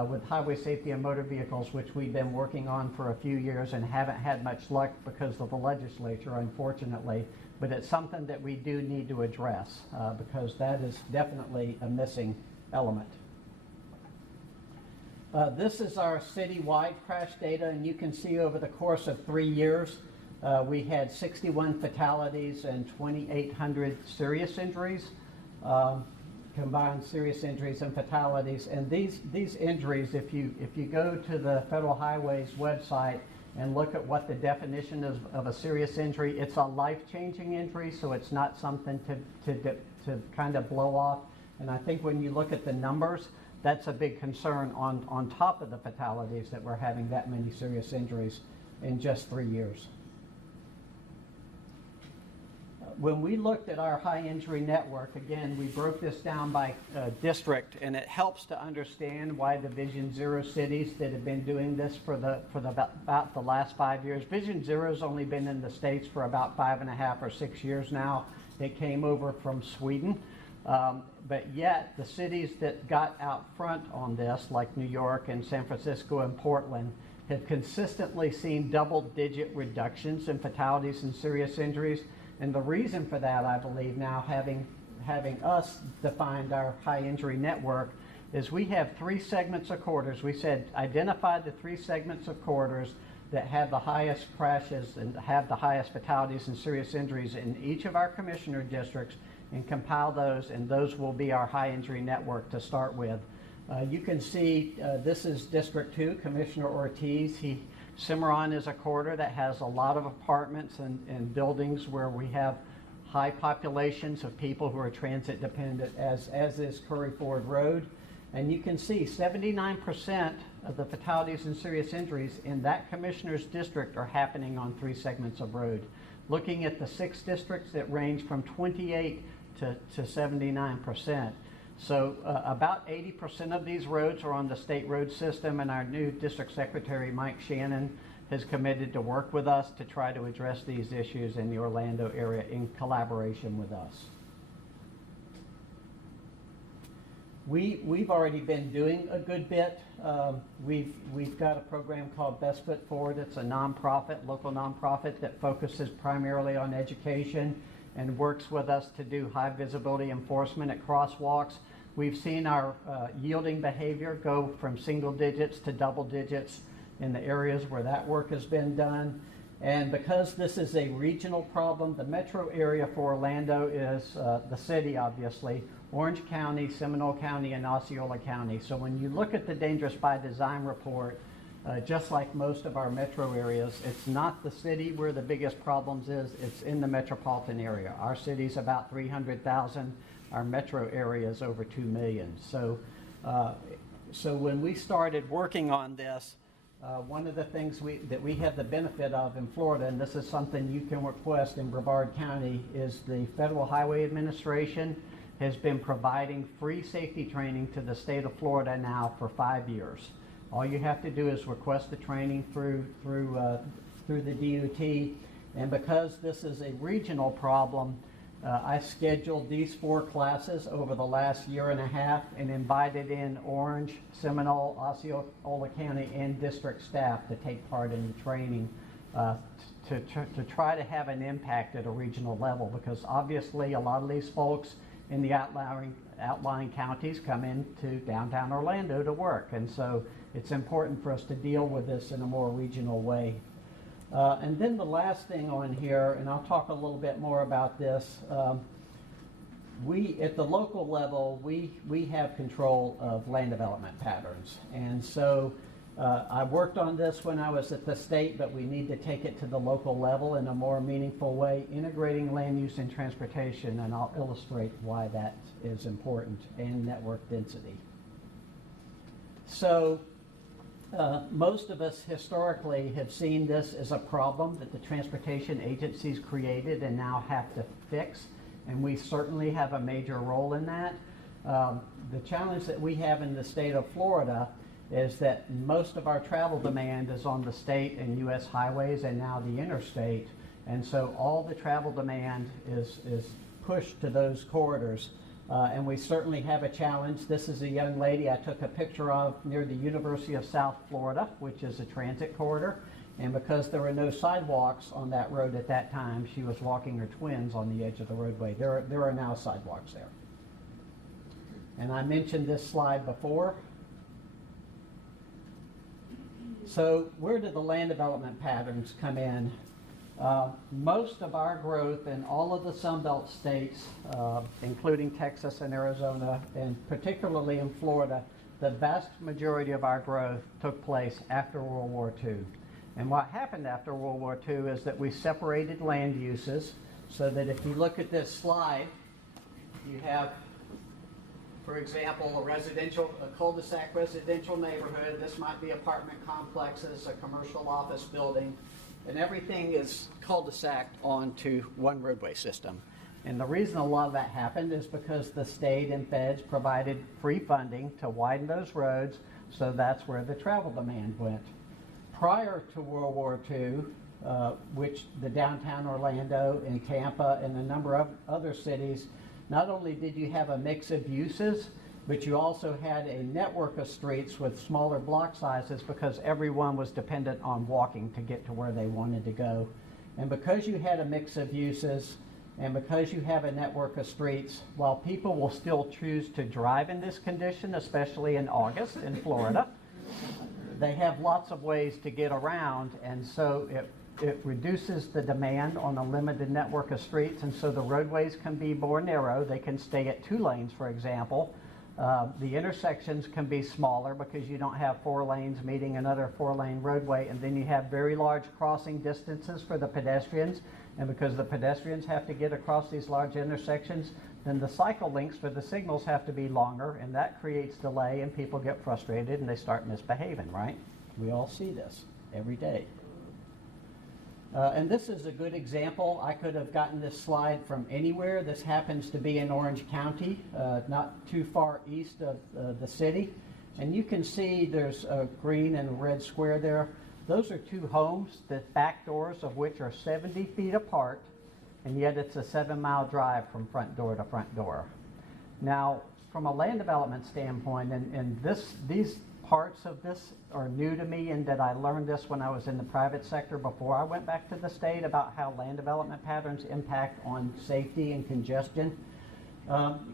with highway safety and motor vehicles, which we've been working on for a few years and haven't had much luck because of the legislature, unfortunately. But it's something that we do need to address because that is definitely a missing element. This is our citywide crash data, and you can see over the course of 3 years, we had 61 fatalities and 2,800 serious injuries, combined serious injuries and fatalities. And these injuries, if you go to the Federal Highways website and look at what the definition is of a serious injury, it's a life-changing injury, so it's not something to kind of blow off. And I think when you look at the numbers, that's a big concern on top of the fatalities that we're having that many serious injuries in just 3 years. When we looked at our high injury network, again, we broke this down by district, and it helps to understand why the Vision Zero cities that have been doing this for about the last 5 years. Vision Zero's only been in the States for about 5.5 or 6 years now. It came over from Sweden. But yet, the cities that got out front on this, like New York and San Francisco and Portland, have consistently seen double-digit reductions in fatalities and serious injuries. And the reason for that, I believe now, having us defined our high injury network, is we have 3 segments of corridors. We said identify the 3 segments of corridors that have the highest crashes and have the highest fatalities and serious injuries in each of our commissioner districts, and compile those, and those will be our high injury network to start with. You can see this is District 2, Commissioner Ortiz. Cimarron is a corridor that has a lot of apartments and buildings where we have high populations of people who are transit dependent, as is Curry Ford Road. And you can see 79% of the fatalities and serious injuries in that commissioner's district are happening on 3 segments of road. Looking at the 6 districts that range from 28 to 79%. So about 80% of these roads are on the state road system, and our new district secretary, Mike Shannon, has committed to work with us to try to address these issues in the Orlando area in collaboration with us. We've already been doing a good bit. We've got a program called Best Foot Forward. It's a nonprofit, local nonprofit that focuses primarily on education and works with us to do high visibility enforcement at crosswalks. We've seen our yielding behavior go from single digits to double digits in the areas where that work has been done. And because this is a regional problem, the metro area for Orlando is the city, obviously, Orange County, Seminole County, and Osceola County. So when you look at the Dangerous by Design report, just like most of our metro areas, it's not the city where the biggest problems is, it's in the metropolitan area. Our city's about 300,000, our metro area is over 2 million. So when we started working on this, one of the things that we have the benefit of in Florida, and this is something you can request in Brevard County, is the Federal Highway Administration has been providing free safety training to the state of Florida now for 5 years. All you have to do is request the training through the DOT, and because this is a regional problem, I scheduled these 4 classes over the last year and a half and invited in Orange, Seminole, Osceola County, and district staff to take part in the training to try to have an impact at a regional level, because obviously a lot of these folks in the outlying counties come into downtown Orlando to work, and so it's important for us to deal with this in a more regional way. And then the last thing on here, and I'll talk a little bit more about this, we, at the local level, we have control of land development patterns. And so I worked on this when I was at the state, but we need to take it to the local level in a more meaningful way, integrating land use and transportation, and I'll illustrate why that is important, and network density. So most of us historically have seen this as a problem that the transportation agencies created and now have to fix, and we certainly have a major role in that. The challenge that we have in the state of Florida is that most of our travel demand is on the state and U.S. highways and now the interstate, and so all the travel demand is pushed to those corridors. And we certainly have a challenge. This is a young lady I took a picture of near the University of South Florida, which is a transit corridor. And because there were no sidewalks on that road at that time, she was walking her twins on the edge of the roadway. There are now sidewalks there. And I mentioned this slide before. So where do the land development patterns come in? Most of our growth in all of the Sunbelt states, including Texas and Arizona, and particularly in Florida, the vast majority of our growth took place after World War II. And what happened after World War II is that we separated land uses so that if you look at this slide, you have, for example, a cul-de-sac residential neighborhood. This might be apartment complexes, a commercial office building, and everything is cul-de-sac onto one roadway system. And the reason a lot of that happened is because the state and feds provided free funding to widen those roads, so that's where the travel demand went. Prior to World War II, which the downtown Orlando and Tampa and a number of other cities, not only did you have a mix of uses, but you also had a network of streets with smaller block sizes because everyone was dependent on walking to get to where they wanted to go. And because you had a mix of uses, and because you have a network of streets, while people will still choose to drive in this condition, especially in August in Florida, they have lots of ways to get around, and so it reduces the demand on a limited network of streets, and so the roadways can be more narrow. They can stay at 2 lanes, for example. The intersections can be smaller because you don't have 4 lanes meeting another 4-lane roadway, and then you have very large crossing distances for the pedestrians, and because the pedestrians have to get across these large intersections, then the cycle links for the signals have to be longer, and that creates delay, and people get frustrated and they start misbehaving, right? We all see this every day. And this is a good example. I could have gotten this slide from anywhere. This happens to be in Orange County, not too far east of the city. And you can see there's a green and a red square there. Those are 2 homes, the back doors of which are 70 feet apart, and yet it's a 7-mile drive from front door to front door. Now, from a land development standpoint, and these parts of this are new to me in that I learned this when I was in the private sector before I went back to the state about how land development patterns impact on safety and congestion.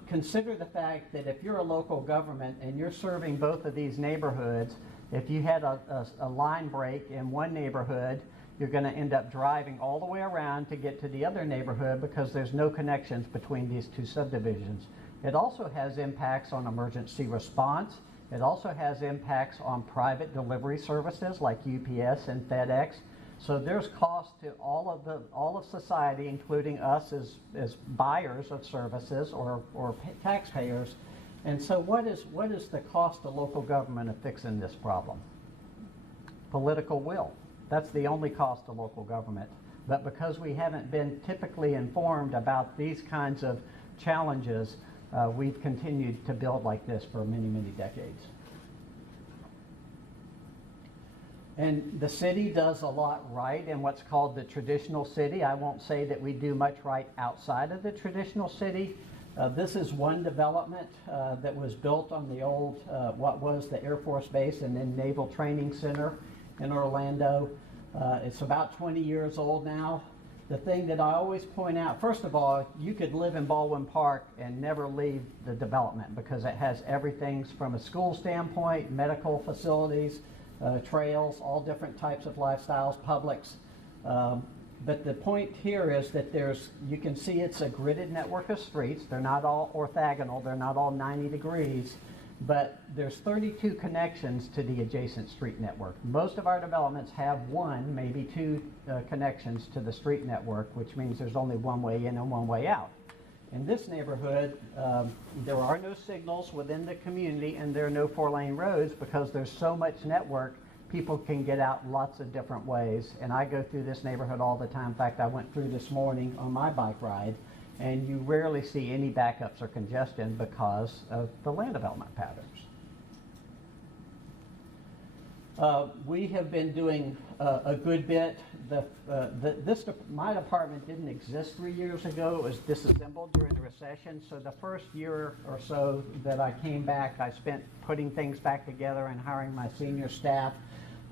Consider the fact that if you're a local government and you're serving both of these neighborhoods, if you had a line break in one neighborhood, you're going to end up driving all the way around to get to the other neighborhood because there's no connections between these 2 subdivisions. It also has impacts on emergency response. It also has impacts on private delivery services like UPS and FedEx. So there's cost to all of society, including us as buyers of services or taxpayers. And so what is the cost to local government of fixing this problem? Political will. That's the only cost to local government. But because we haven't been typically informed about these kinds of challenges, we've continued to build like this for many, many decades. And the city does a lot right in what's called the traditional city. I won't say that we do much right outside of the traditional city. This is one development that was built on the old, what was the Air Force Base and then Naval Training Center in Orlando. It's about 20 years old now. The thing that I always point out, first of all, you could live in Baldwin Park and never leave the development because it has everything from a school standpoint, medical facilities, trails, all different types of lifestyles, Publix. But the point here is that you can see it's a gridded network of streets. They're not all orthogonal, they're not all 90 degrees, but there's 32 connections to the adjacent street network. Most of our developments have one, maybe two connections to the street network, which means there's only one way in and one way out. In this neighborhood, there are no signals within the community and there are no 4-lane roads because there's so much network. People can get out lots of different ways, and I go through this neighborhood all the time. In fact, I went through this morning on my bike ride, and you rarely see any backups or congestion because of the land development patterns. We have been doing a good bit. My department didn't exist 3 years ago. It was disassembled during the recession. So the first year or so that I came back, I spent putting things back together and hiring my senior staff.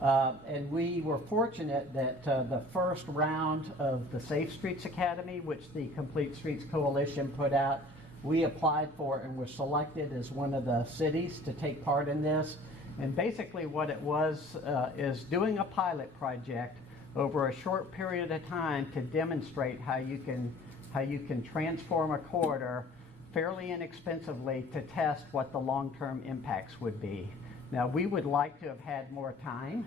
And we were fortunate that the first round of the Safe Streets Academy, which the Complete Streets Coalition put out, we applied for and were selected as one of the cities to take part in this. And basically what it was is doing a pilot project over a short period of time to demonstrate how you can transform a corridor fairly inexpensively to test what the long-term impacts would be. Now, we would like to have had more time,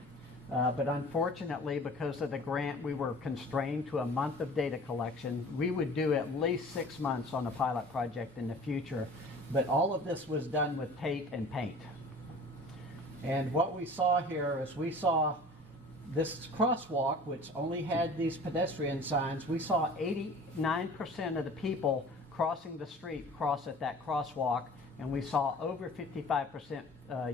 but unfortunately, because of the grant, we were constrained to a month of data collection. We would do at least 6 months on a pilot project in the future, but all of this was done with tape and paint. And what we saw here is we saw this crosswalk, which only had these pedestrian signs. We saw 89% of the people crossing the street cross at that crosswalk, and we saw over 55%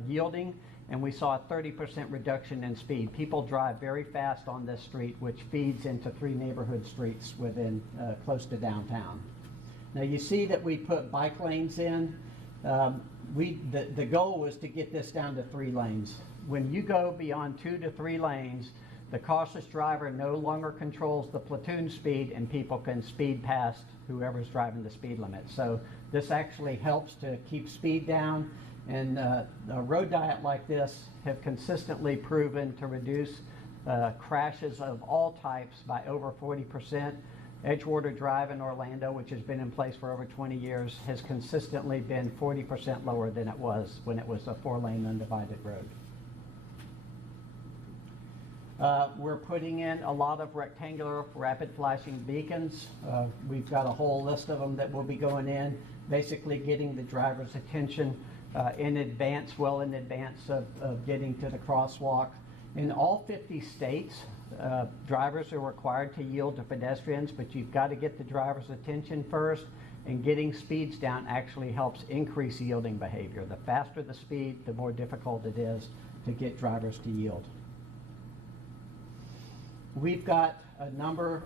yielding, and we saw a 30% reduction in speed. People drive very fast on this street, which feeds into 3 neighborhood streets within close to downtown. Now you see that we put bike lanes in. The goal was to get this down to 3 lanes. When you go beyond 2 to 3 lanes, the cautious driver no longer controls the platoon speed and people can speed past whoever's driving the speed limit. So this actually helps to keep speed down, and a road diet like this have consistently proven to reduce crashes of all types by over 40%. Edgewater Drive in Orlando, which has been in place for over 20 years, has consistently been 40% lower than it was when it was a 4-lane undivided road. We're putting in a lot of rectangular rapid flashing beacons. We've got a whole list of them that will be going in, basically getting the driver's attention in advance, well in advance of getting to the crosswalk. In all 50 states, drivers are required to yield to pedestrians, but you've got to get the driver's attention first, and getting speeds down actually helps increase yielding behavior. The faster the speed, the more difficult it is to get drivers to yield. We've got a number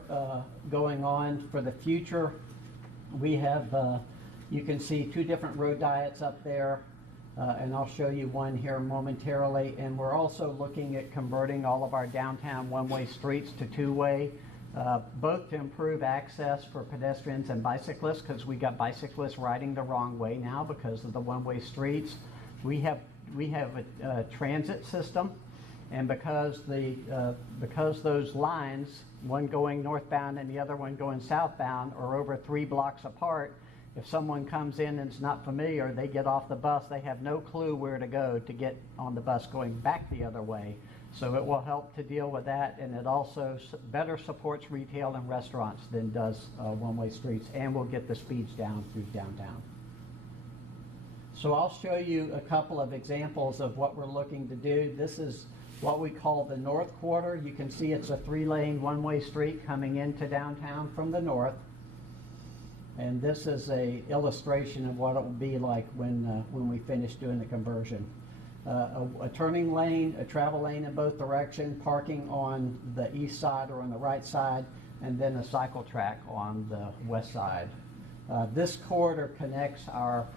going on for the future. We have, you can see 2 different road diets up there. And I'll show you one here momentarily. And we're also looking at converting all of our downtown one-way streets to 2-way, both to improve access for pedestrians and bicyclists, because we got bicyclists riding the wrong way now because of the one-way streets. We have a transit system, and because those lines, one going northbound and the other one going southbound, are over 3 blocks apart, if someone comes in and is not familiar, they get off the bus, they have no clue where to go to get on the bus going back the other way. So it will help to deal with that, and it also better supports retail and restaurants than does one-way streets, and will get the speeds down through downtown. So I'll show you a couple of examples of what we're looking to do. This is what we call the North Quarter. You can see it's a 3-lane one-way street coming into downtown from the north. And this is an illustration of what it will be like when we finish doing the conversion. A turning lane, a travel lane in both directions, parking on the east side or on the right side, and then a cycle track on the west side. This corridor connects our,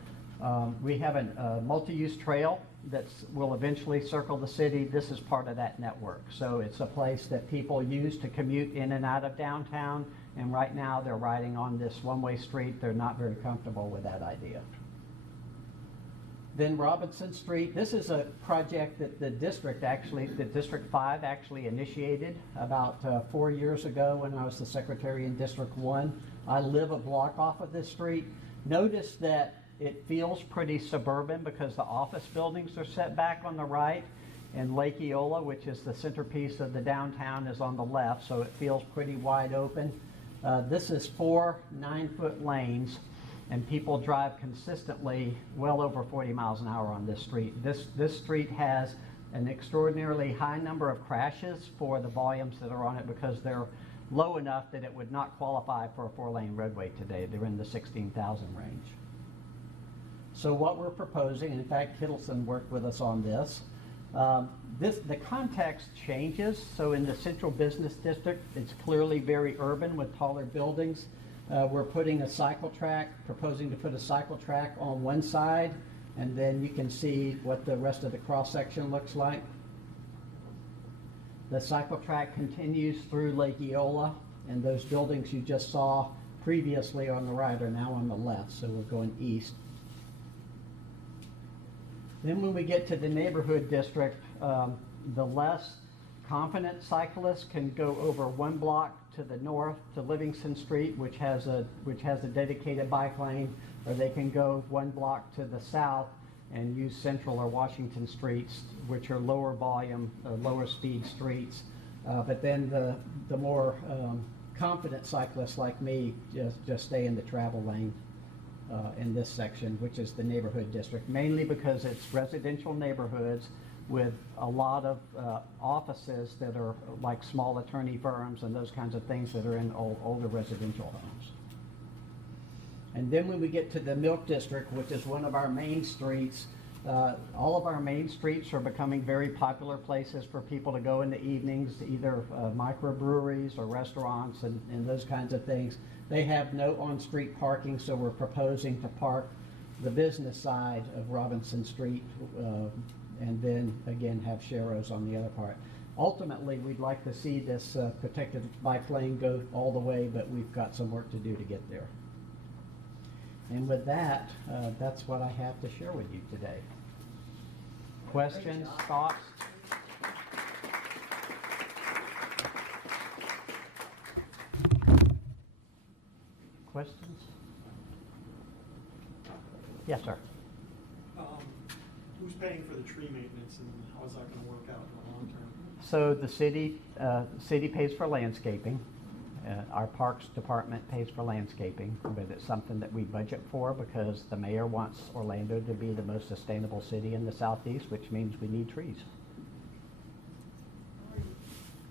we have a multi-use trail that will eventually circle the city. This is part of that network. So it's a place that people use to commute in and out of downtown. And right now they're riding on this one-way street. They're not very comfortable with that idea. Then Robinson Street, this is a project that the District 5 actually initiated about 4 years ago when I was the secretary in District 1. I live a block off of this street. Notice that it feels pretty suburban because the office buildings are set back on the right, and Lake Eola, which is the centerpiece of the downtown, is on the left, so it feels pretty wide open. This is 4 9-foot lanes, and people drive consistently well over 40 miles an hour on this street. This street has an extraordinarily high number of crashes for the volumes that are on it because they're low enough that it would not qualify for a 4-lane roadway today. They're in the 16,000 range. So what we're proposing, and in fact, Kittleson worked with us on this. The context changes. So in the central business district, it's clearly very urban with taller buildings. We're putting a cycle track, proposing to put a cycle track on one side, and then you can see what the rest of the cross section looks like. The cycle track continues through Lake Eola, and those buildings you just saw previously on the right are now on the left, so we're going east. Then when we get to the neighborhood district, the less confident cyclists can go over 1 block to the north to Livingston Street, which has a dedicated bike lane, or they can go 1 block to the south and use Central or Washington Streets, which are lower volume, lower speed streets. But then the more confident cyclists like me just stay in the travel lane. In this section, which is the neighborhood district, mainly because it's residential neighborhoods with a lot of offices that are like small attorney firms and those kinds of things that are in older residential homes. And then when we get to the Milk District, which is one of our main streets, all of our main streets are becoming very popular places for people to go in the evenings, either microbreweries or restaurants and those kinds of things. They have no on-street parking, so we're proposing to park the business side of Robinson Street and then again have Sharrows on the other part. Ultimately, we'd like to see this protected bike lane go all the way, but we've got some work to do to get there. And with that, that's what I have to share with you today. Questions, thoughts? Questions? Yes, sir. Who's paying for the tree maintenance, and how is that going to work out in the long term? So the city pays for landscaping. Our Parks Department pays for landscaping, but it's something that we budget for because the mayor wants Orlando to be the most sustainable city in the Southeast, which means we need trees.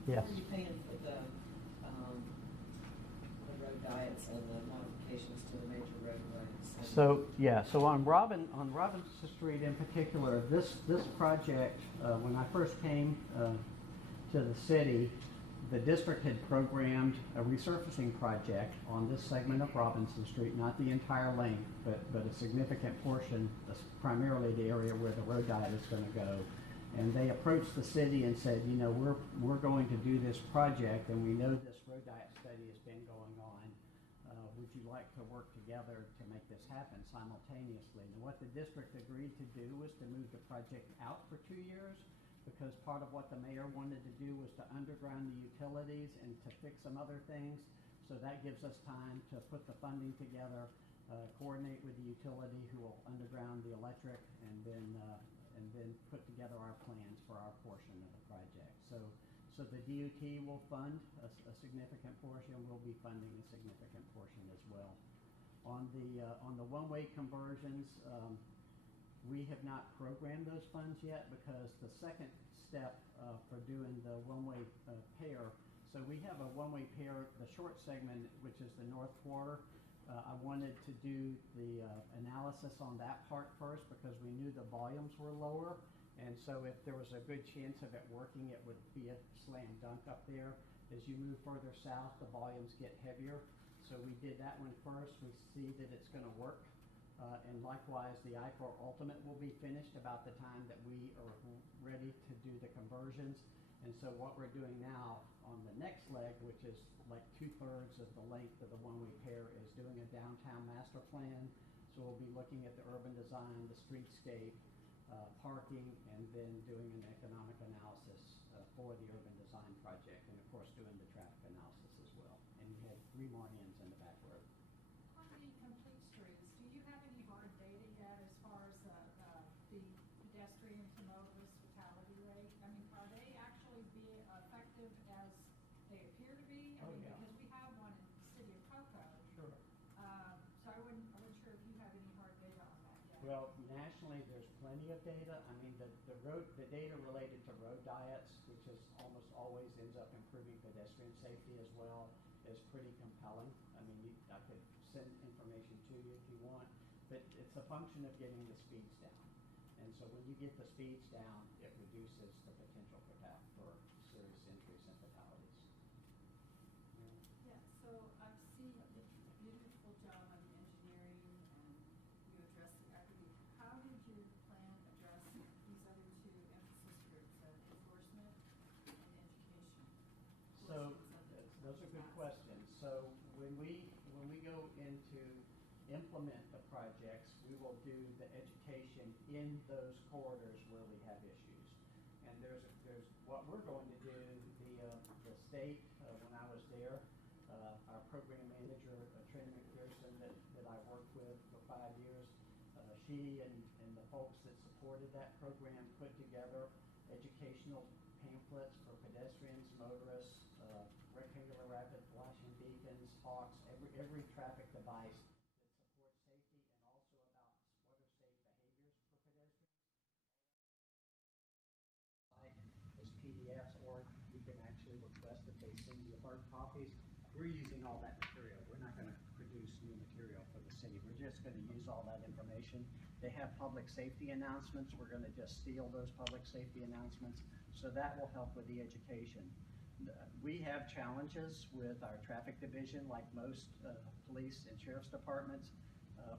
Yes. Are you paying for the road diets and the modifications to the major roadways? So yeah, so on Robinson Street in particular, this project, when I first came to the city, the district had programmed a resurfacing project on this segment of Robinson Street, not the entire length, but a significant portion, primarily the area where the road diet is going to go. And they approached the city and said, you know, we're going to do this project, and we know this road diet study has been going on. Would you like to work together to make this happen simultaneously? And what the district agreed to do was to move the project out for 2 years, because part of what the mayor wanted to do was to underground the utilities and to fix some other things. So that gives us time to put the funding together, coordinate with the utility who will underground the electric, and then put together our plans for our portion of the project. So the DOT will fund a significant portion. We'll be funding a significant portion as well. On the one-way conversions, we have not programmed those funds yet because the second step for doing the one-way pair, so we have a one-way pair, the short segment, which is the north quarter. I wanted to do the analysis on that part first because we knew the volumes were lower, and so if there was a good chance of it working, it would be a slam dunk up there. As you move further south, the volumes get heavier, so we did that one first. We see that it's going to work. And likewise, the I-4 Ultimate will be finished about the time that we are ready to do the conversions. And so what we're doing now on the next leg, which is like 2/3 of the length of the one-way pair, is doing a downtown master plan So we'll be looking at the urban design, the streetscape, parking, and then doing an economic analysis for the urban design project, and of course doing the traffic analysis as well. And we had 3 more hands in the back row. On the complete streets, do you have any hard data yet as far as the pedestrian to motorist fatality rate? I mean, are they actually being effective as they appear to be? I Oh, mean, yeah. because we have one in the city of Cocoa. Sure. So I wasn't sure if you have any hard data on that yet. Well, nationally, there's plenty of data. I mean, the data related to road diets, which is almost always ends up improving pedestrian safety as well, is pretty compelling. I mean, I could send information to you if you want, but it's a function of getting the speeds down. And so when you get the speeds down, it reduces the potential for serious injuries and fatalities. Yeah, so I've seen a beautiful job on the engineering and you addressed the equity. How did your plan address these other 2 emphasis groups of enforcement and education? So those are good questions. So when we go into implement the projects, we will do the education in those corridors where we have issues. And there's what we're going to do. The state, when I was there, our program manager, Trina McPherson, that I worked with for 5 years, she and the folks that supported that program put together educational pamphlets for pedestrians, motorists, rectangular rapid flashing beacons, hawks, every traffic device that supports safety, and also about what are safe behaviors for pedestrians. As PDFs, or you can actually request that they send you hard copies. We're using all that material. We're not going to produce new material for the city. We're just going to use all that information. They have public safety announcements. We're going to just steal those public safety announcements. So that will help with the education. We have challenges with our traffic division, like most police and sheriff's departments.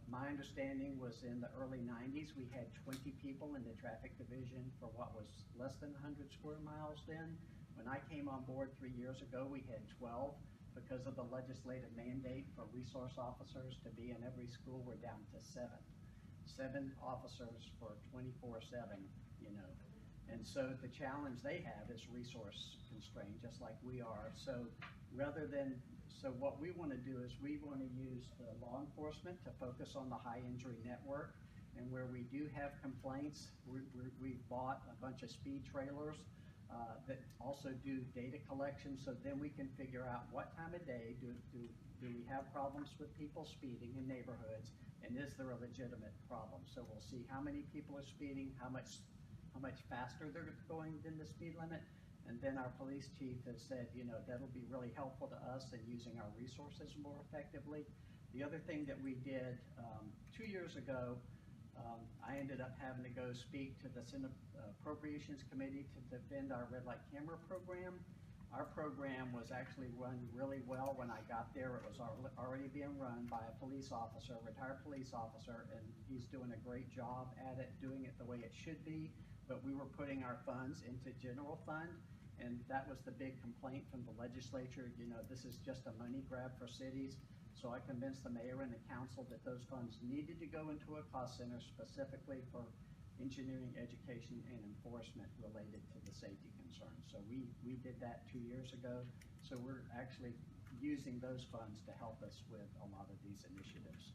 My understanding was in the early 90s, we had 20 people in the traffic division for what was less than 100 square miles then. When I came on board 3 years ago, we had 12. Because of the legislative mandate for resource officers to be in every school, we're down to 7. 7 officers for 24/7, you know. And so the challenge they have is resource constrained, just like we are. So what we want to do is we want to use the law enforcement to focus on the high injury network. And where we do have complaints, we've bought a bunch of speed trailers that also do data collection, so then we can figure out what time of day do we have problems with people speeding in neighborhoods, and is there a legitimate problem? So we'll see how many people are speeding, how much faster they're going than the speed limit, and then our police chief has said, you know, that'll be really helpful to us in using our resources more effectively. The other thing that we did 2 years ago, I ended up having to go speak to the Senate Appropriations Committee to defend our red light camera program. Our program was actually run really well when I got there. It was already being run by a police officer, a retired police officer, and he's doing a great job at it, doing it the way it should be. But we were putting our funds into general fund, and that was the big complaint from the legislature. You know, this is just a money grab for cities. So I convinced the mayor and the council that those funds needed to go into a cost center specifically for engineering, education, and enforcement related to the safety concerns. So we did that 2 years ago. So we're actually using those funds to help us with a lot of these initiatives.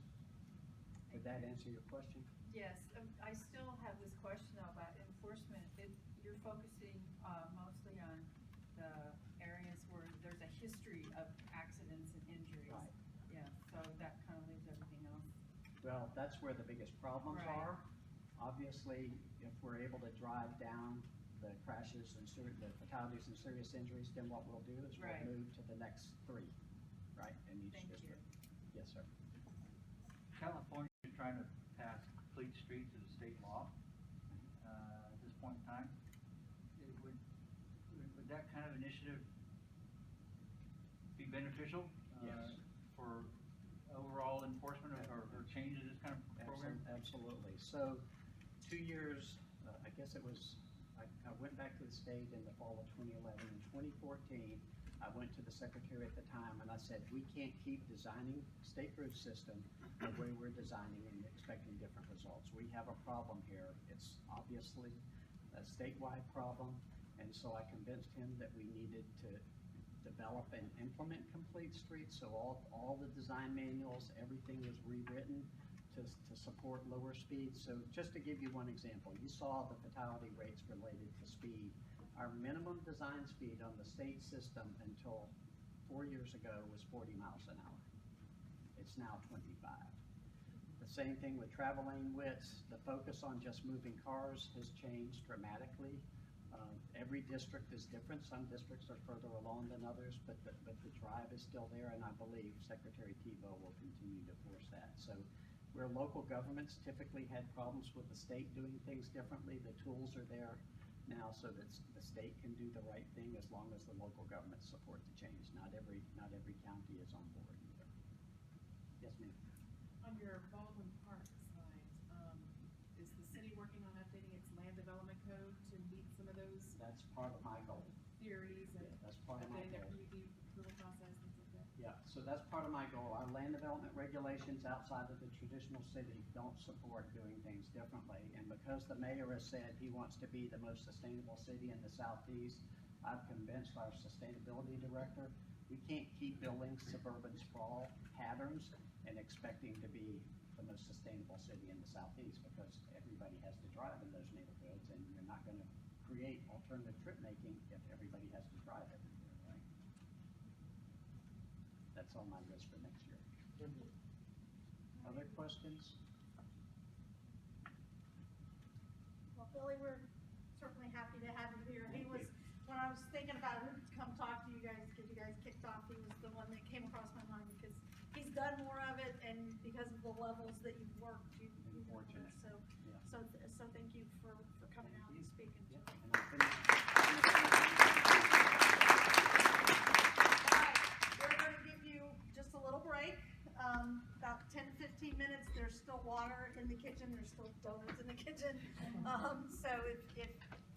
Did that answer your question? Yes, I still have this question about enforcement. You're focusing mostly on the areas where there's a history of accidents and injuries. Right. Yeah, so that kind of leaves everything else. Well, that's where the biggest problems are. Obviously, if we're able to drive down the crashes and the fatalities and serious injuries, then what we'll do is we'll move to the next 3, right, in each district. Yes, sir. California is trying to pass complete streets as a state law at this point in time. Would that kind of initiative be beneficial for overall enforcement or change in this kind of program? Absolutely. So 2 years, I guess it was, I went back to the state in the fall of 2011. In 2014, I went to the secretary at the time and I said, we can't keep designing state road system the way we're designing and expecting different results. We have a problem here. It's obviously a statewide problem, and so I convinced him that we needed to develop and implement complete streets. So all the design manuals, everything was rewritten to support lower speeds. So just to give you one example, you saw the fatality rates related to speed. Our minimum design speed on the state system until 4 years ago was 40 miles an hour. It's now 25. The same thing with travel lane widths. The focus on just moving cars has changed dramatically. Every district is different. Some districts are further along than others, but the drive is still there, and I believe Secretary Tebow will continue to force that. So where local governments typically had problems with the state doing things differently, the tools are there now so that the state can do the right thing as long as the local governments support the change. Not every county is on board either. Yes, ma'am. On your Baldwin Park side, is the city working on updating its land development code to meet some of those That's part of my goal. theories and That's part of my updating their goal. community approval process, things like that? Yeah, so that's part of my goal. Our land development regulations outside of the traditional city don't support doing things differently. And because the mayor has said he wants to be the most sustainable city in the southeast, I've convinced our sustainability director, we can't keep building suburban sprawl patterns and expecting to be the most sustainable city in the southeast, because everybody has to drive in those neighborhoods, and you're not going to create alternative trip making if everybody has to drive everywhere, right? That's on my list for next year. Other questions? Well, Billy, we're certainly happy to have you here. He was, when I was thinking about who to come talk to you guys, get you guys kicked off, he was the one that came across my mind, because he's done more of it, and because of the levels that you've worked, you've worked with. So thank you for coming out and speaking to us. We're going to give you just a little break, about 10-15 minutes. There's still water in the kitchen. There's still donuts in the kitchen. So if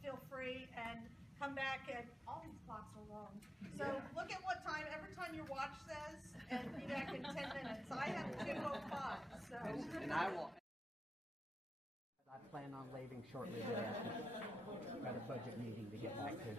feel free and come back at, all these clocks are wrong. So look at what time, every time your watch says, and be back in 10 minutes. I have 2:05, so. And I will. I plan on leaving shortly thereafter. Got a budget meeting to get back to.